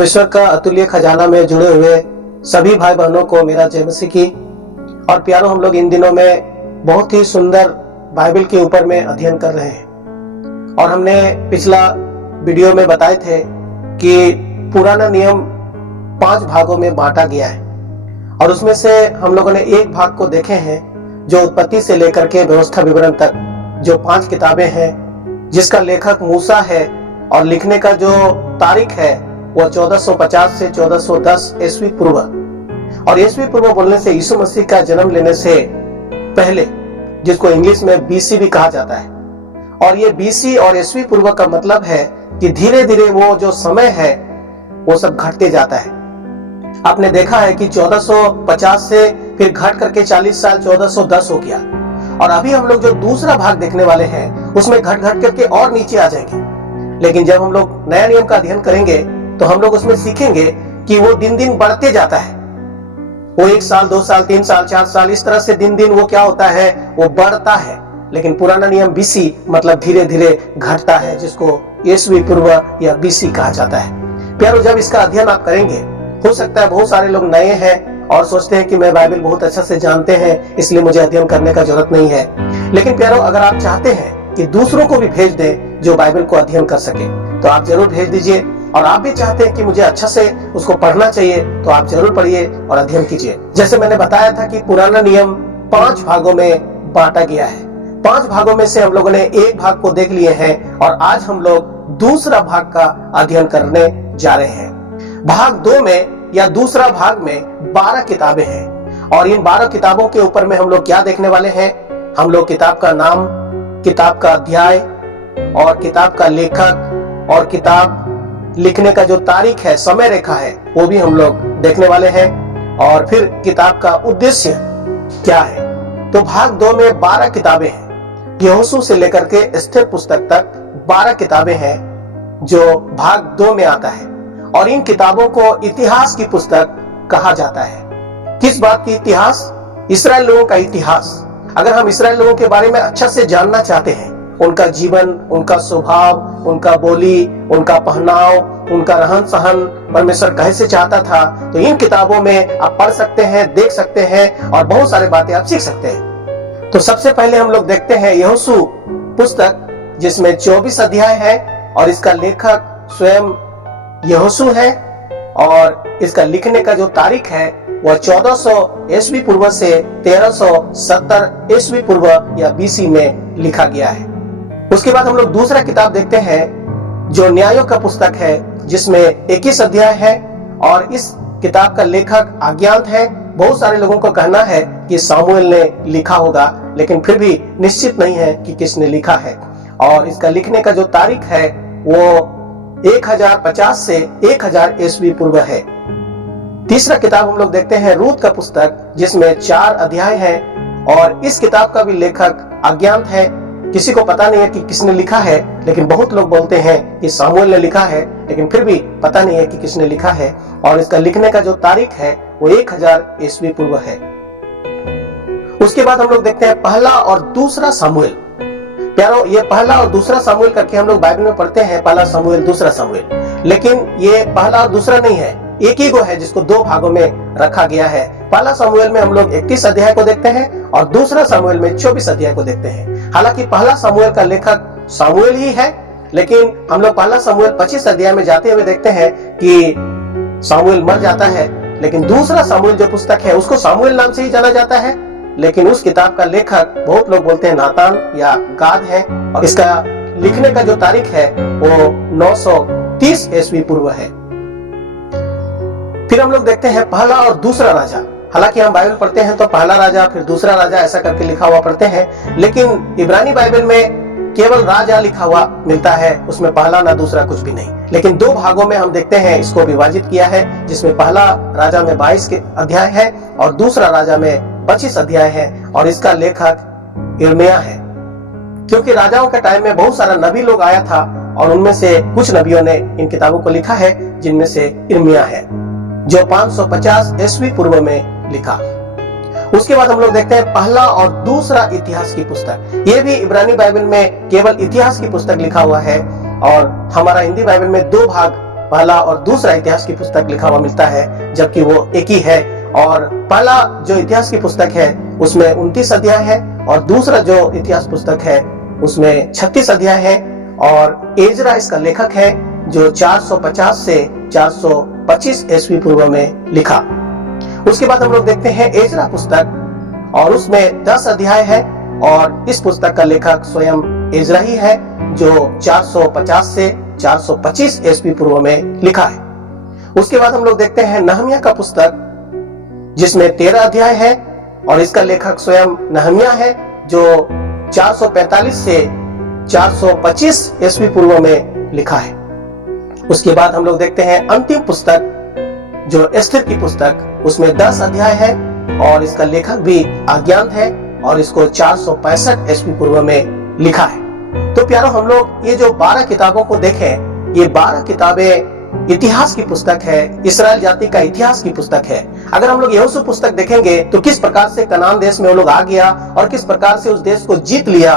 परमेश्वर का अतुल्य खजाना में जुड़े हुए सभी भाई बहनों को मेरा जय मसीह की। और प्यारों, हम लोग इन दिनों में बहुत ही सुंदर बाइबल के ऊपर में अध्ययन कर रहे हैं। और हमने पिछला वीडियो में बताए थे कि पुराना नियम 5 भागों में बांटा गया है, और उसमें से हम लोगों ने एक भाग को देखे हैं जो उत्पत्ति से लेकर के व्यवस्था विवरण तक जो 5 किताबें हैं, जिसका लेखक मूसा है और लिखने का जो तारीख है वह 1450 से 1410 ईस्वी पूर्व। और ईस्वी पूर्व बोलने से यीशु मसीह का जन्म लेने से पहले, जिसको इंग्लिश में बीसी भी कहा जाता है। और ये बीसी और ईस्वी पूर्व का मतलब है कि धीरे धीरे वो जो समय है वो सब घटते जाता है। आपने देखा है कि 1450 से फिर घट करके 40 साल 1410 हो गया, और अभी हम लोग जो दूसरा भाग देखने वाले हैं उसमें घट घट करके और नीचे आ जाएंगे। लेकिन जब हम लोग नया नियम का अध्ययन करेंगे तो हम लोग उसमें सीखेंगे कि वो दिन दिन बढ़ते जाता है। वो 1 साल 2 साल 3 साल 4 साल इस तरह से दिन दिन वो क्या होता है, वो बढ़ता है। लेकिन पुराना नियम बीसी मतलब धीरे धीरे घटता है, जिसको ईस्वी पूर्व या बीसी कहा जाता है। प्यारो, जब इसका अध्ययन आप करेंगे, हो सकता है बहुत सारे लोग नए हैं और सोचते हैं कि मैं बाइबल बहुत अच्छा से जानते हैं, इसलिए मुझे अध्ययन करने का जरूरत नहीं है। लेकिन प्यारो, अगर आप चाहते हैं कि दूसरों को भी भेज दें जो बाइबल को अध्ययन कर सके, तो आप जरूर भेज दीजिए। और आप भी चाहते हैं कि मुझे अच्छा से उसको पढ़ना चाहिए, तो आप जरूर पढ़िए और अध्ययन कीजिए। जैसे मैंने बताया था कि पुराना नियम 5 भागों में बांटा गया है। 5 भागों में से हम लोगों ने एक भाग को देख लिए हैं, और आज हम लोग दूसरा भाग का अध्ययन करने जा रहे हैं। भाग 2 में या दूसरा भाग में 12 किताबें हैं, और इन 12 किताबों के ऊपर में हम लोग क्या देखने वाले हैं। हम लोग किताब का नाम, किताब का अध्याय और किताब का लेखक और किताब लिखने का जो तारीख है, समय रेखा है, वो भी हम लोग देखने वाले हैं। और फिर किताब का उद्देश्य क्या है। तो भाग 2 में 12 किताबें हैं। यहोशू से लेकर के एस्थर पुस्तक तक 12 किताबें हैं जो भाग 2 में आता है। और इन किताबों को इतिहास की पुस्तक कहा जाता है। किस बात की इतिहास? इस्राएल लोगों का इतिहास। अगर हम इस्राएल लोगों के बारे में अच्छा से जानना चाहते हैं, उनका जीवन, उनका स्वभाव, उनका बोली, उनका पहनाव, उनका रहन सहन परमेश्वर कैसे चाहता था, तो इन किताबों में आप पढ़ सकते हैं, देख सकते हैं और बहुत सारे बातें आप सीख सकते हैं। तो सबसे पहले हम लोग देखते हैं यहोशू पुस्तक, जिसमें 24 अध्याय है, और इसका लेखक स्वयं यहोशू है। और इसका लिखने का जो तारीख है वह 1400 ईस्वी पूर्व से 1370 ईस्वी पूर्व या बीसी में लिखा गया है। उसके बाद हम लोग दूसरा किताब देखते हैं जो न्यायों का पुस्तक है, जिसमें 21 अध्याय है, और इस किताब का लेखक अज्ञात है। बहुत सारे लोगों का कहना है कि सामुएल ने लिखा होगा, लेकिन फिर भी निश्चित नहीं है कि किसने लिखा है। और इसका लिखने का जो तारीख है वो 1050 से 1000 ईस्वी पूर्व है। तीसरा किताब हम लोग देखते हैं रूत का पुस्तक, जिसमें 4 अध्याय हैं, और इस किताब का भी लेखक अज्ञात है। किसी को पता नहीं है कि किसने लिखा है, लेकिन बहुत लोग बोलते हैं कि सामुएल ने लिखा है, लेकिन फिर भी पता नहीं है कि किसने लिखा है। और इसका लिखने का जो तारीख है वो 1000 ईस्वी पूर्व है। उसके बाद हम लोग देखते हैं पहला और दूसरा सामुएल। प्यारो, ये पहला और दूसरा सामुएल करके हम लोग बाइबल में पढ़ते हैं, पहला सामुएल दूसरा सामुएल। लेकिन ये पहला और दूसरा नहीं है, एक ही को है, जिसको 2 भागों में रखा गया है। पहला सामुएल में हम लोग 21 अध्याय को देखते हैं, और दूसरा सामुएल में 24 अध्याय को देखते हैं। हालांकि पहला सामुएल का लेखक सामुएल ही है, लेकिन हम लोग पहला सामुएल 25 अध्याय में जाते हुए देखते हैं कि सामुएल मर जाता है। लेकिन दूसरा सामुएल जो पुस्तक है उसको सामुएल नाम से ही जाना जाता है, लेकिन उस किताब का लेखक बहुत लोग बोलते हैं नातान या गाद है। और इसका लिखने का जो तारीख है वो 930 ईस्वी पूर्व है। फिर हम लोग देखते हैं पहला और दूसरा राजा। हालांकि हम बाइबल पढ़ते हैं तो पहला राजा फिर दूसरा राजा ऐसा करके लिखा हुआ पढ़ते हैं, लेकिन इब्रानी बाइबल में केवल राजा लिखा हुआ मिलता है, उसमें पहला ना दूसरा कुछ भी नहीं। लेकिन 2 भागों में हम देखते हैं इसको विभाजित किया है, जिसमें पहला राजा में 22 के अध्याय है और दूसरा राजा में 25 अध्याय है। और इसका लेखक यिर्मयाह है, क्योंकि राजाओं के टाइम में बहुत सारा नबी लोग आया था, और उनमें से कुछ नबियों ने इन किताबों को लिखा है, जिनमें से यिर्मयाह है, जो 550 ईस्वी पूर्व में लिखा। उसके बाद हम लोग देखते हैं पहला और दूसरा इतिहास की पुस्तक। ये भी इब्रानी बाइबल में केवल इतिहास की पुस्तक लिखा हुआ है, और हमारा हिंदी बाइबल में 2 भाग पहला और दूसरा इतिहास की पुस्तक लिखा हुआ मिलता है, जबकि वो एक ही है। और पहला जो इतिहास की पुस्तक है उसमें 29 अध्याय है और दूसरा जो इतिहास पुस्तक है उसमें 36 अध्याय है। और एजरा इसका लेखक है जो 450 से 425 ईस्वी पूर्व में लिखा। उसके बाद हम लोग देखते हैं एजरा पुस्तक और उसमें 10 अध्याय है और इस पुस्तक का लेखक स्वयं एजरा ही है जो 450 से 425 ईस्वी पूर्व में लिखा है। उसके बाद हम लोग देखते हैं नहम्याह का पुस्तक जिसमें 13 अध्याय है और इसका लेखक स्वयं नहम्याह है जो 445 से 425 ईस्वी पूर्व में लिखा है। उसके बाद हम लोग देखते हैं अंतिम पुस्तक जो एस्तेर की पुस्तक, उसमें 10 अध्याय है और इसका लेखक भी अज्ञात है और इसको 465 ईस्वी पूर्व में लिखा है। तो प्यारो, हम लोग ये जो 12 किताबों को देखें, ये 12 किताबें इतिहास की पुस्तक है, इस्राएल जाति का इतिहास की पुस्तक है। अगर हम लोग यहोशू पुस्तक देखेंगे तो किस प्रकार से कनान देश में वो लोग आ गया और किस प्रकार से उस देश को जीत लिया,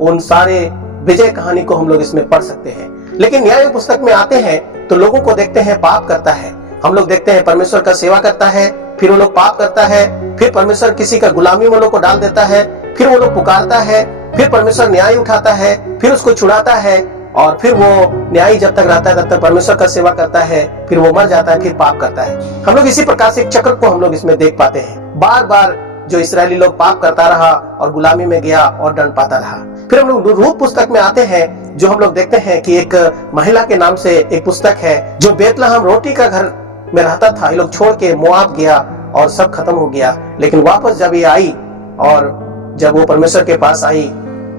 उन सारे विजय कहानी को हम लोग इसमें पढ़ सकते हैं। लेकिन न्याय पुस्तक में आते हैं तो लोगों को देखते हैं पाप करता है, हम लोग देखते हैं परमेश्वर का सेवा करता है, फिर वो लोग पाप करता है, फिर परमेश्वर किसी का गुलामी में लोग को डाल देता है, फिर वो लोग पुकारता है, फिर परमेश्वर न्याय उठाता है, फिर उसको छुड़ाता है और फिर वो न्यायी जब तक रहता है तब तक परमेश्वर का सेवा करता है, फिर वो मर जाता है, फिर पाप करता है। हम लोग इसी प्रकार से एक चक्र को हम लोग इसमें देख पाते हैं। बार बार जो इस्राएली लोग पाप करता रहा और गुलामी में गया और दंड पाता रहा। फिर हम लोग रूत पुस्तक में आते हैं जो हम लोग देखते हैं कि एक महिला के नाम से एक पुस्तक है जो बेतलहम रोटी का घर में रहता था। ये लोग छोड़ के मोआब गया और सब खत्म हो गया, लेकिन वापस जब ये आई और जब वो परमेश्वर के पास आई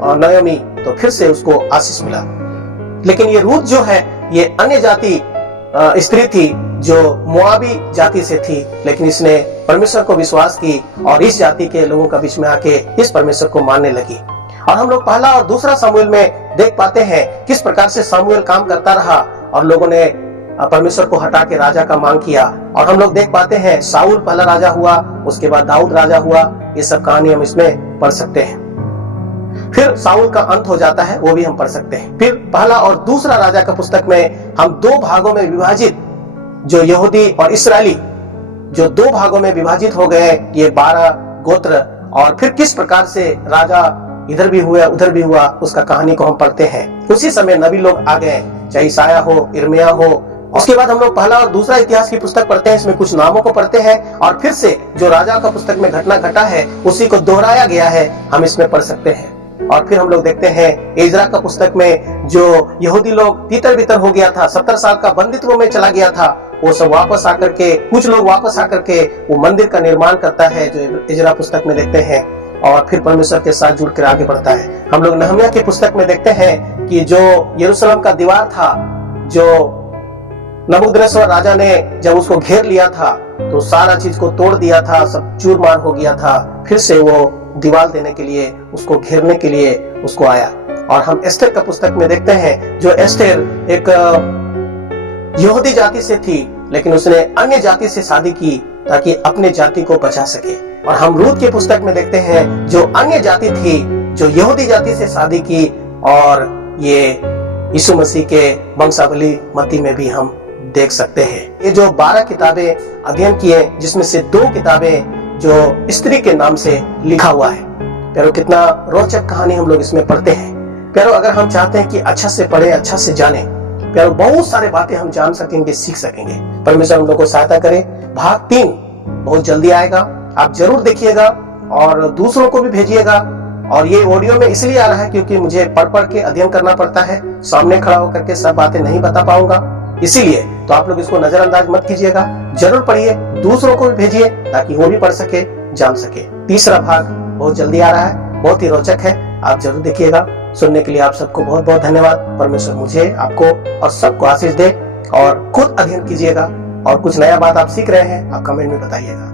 और नयोमी, तो फिर से उसको आशीष मिला। लेकिन ये रूत जो है ये अन्य जाति स्त्री थी जो मोआबी जाति से थी, लेकिन इसने परमेश्वर को विश्वास की और इस जाति के लोगों का बीच में आके इस परमेश्वर को मानने लगी। और हम लोग पहला और दूसरा सामुएल में देख पाते हैं किस प्रकार से सामुएल काम करता रहा और लोगों ने परमेश्वर को हटा के राजा का मांग किया। और हम लोग देख पाते हैं साउल पहला राजा हुआ, उसके बाद दाऊद राजा हुआ। ये सब कहानी हम इसमें पढ़ सकते हैं। फिर साउल का अंत हो जाता है, वो भी हम पढ़ सकते हैं। फिर पहला और दूसरा राजा का पुस्तक में हम 2 भागों में विभाजित जो यहूदी और इस्राएली जो 2 भागों में विभाजित हो गए, ये 12 गोत्र, और फिर किस प्रकार से राजा इधर भी हुआ उधर भी हुआ, उसका कहानी को हम पढ़ते हैं। उसी समय नबी लोग आ गए, चाहे ईसाया हो, इर्मिया हो। उसके बाद हम लोग पहला और दूसरा इतिहास की पुस्तक पढ़ते हैं, इसमें कुछ नामों को पढ़ते हैं और फिर से जो राजा का पुस्तक में घटना घटा है उसी को दोहराया गया है, हम इसमें पढ़ सकते हैं। और फिर हम लोग देखते हैं एजरा का पुस्तक में जो यहूदी लोग तितर बितर हो गया था, 70 साल का बंदित्व में चला गया था, वो सब वापस आकर के, कुछ लोग वापस आकर के वो मंदिर का निर्माण करता है जो एजरा पुस्तक में देखते हैं और फिर परमेश्वर के साथ जुड़कर आगे बढ़ता है। हम लोग नहम्याह की पुस्तक में देखते हैं कि जो यरूशलेम का दीवार था, जो नबूकदनेस्सर राजा ने जब उसको घेर लिया था तो सारा चीज को तोड़ दिया था, सब चूरमार हो गया था। फिर से वो दीवार देने के लिए, उसको घेरने के लिए उसको आया। और हम एस्तेर का पुस्तक में देखते हैं जो एस्तेर एक यहूदी जाति से थी, लेकिन उसने अन्य जाति से शादी की ताकि अपने जाति को बचा सके। और हम रूत की पुस्तक में देखते हैं जो अन्य जाति थी, जो यहूदी जाति से शादी की, और ये यीशु मसीह के वंशावली मत्ती में भी हम देख सकते हैं। ये जो 12 किताबें अध्ययन किए, जिसमें से 2 किताबें जो स्त्री के नाम से लिखा हुआ है। प्यारो, कितना रोचक कहानी हम लोग इसमें पढ़ते हैं। प्यारो, अगर हम चाहते हैं कि अच्छा से पढ़े, अच्छा से जाने, प्यारो बहुत सारे बातें हम जान सकेंगे, सीख सकेंगे। परमेश्वर हम लोग को सहायता करे। भाग 3 बहुत जल्दी आएगा, आप जरूर देखिएगा और दूसरों को भी भेजिएगा। और ये ऑडियो में इसलिए आ रहा है क्योंकि मुझे पढ़ पढ़ के अध्ययन करना पड़ता है, सामने खड़ा होकर के सब बातें नहीं बता पाऊंगा, इसीलिए तो आप लोग इसको नजरअंदाज मत कीजिएगा, जरूर पढ़िए, दूसरों को भी भेजिए ताकि वो भी पढ़ सके, जान सके। तीसरा भाग बहुत जल्दी आ रहा है, बहुत ही रोचक है, आप जरूर देखिएगा। सुनने के लिए आप सबको बहुत बहुत धन्यवाद। परमेश्वर मुझे, आपको और सबको आशीष दे और खुद अध्ययन कीजिएगा। और कुछ नया बात आप सीख रहे हैं, आप कमेंट में बताइएगा।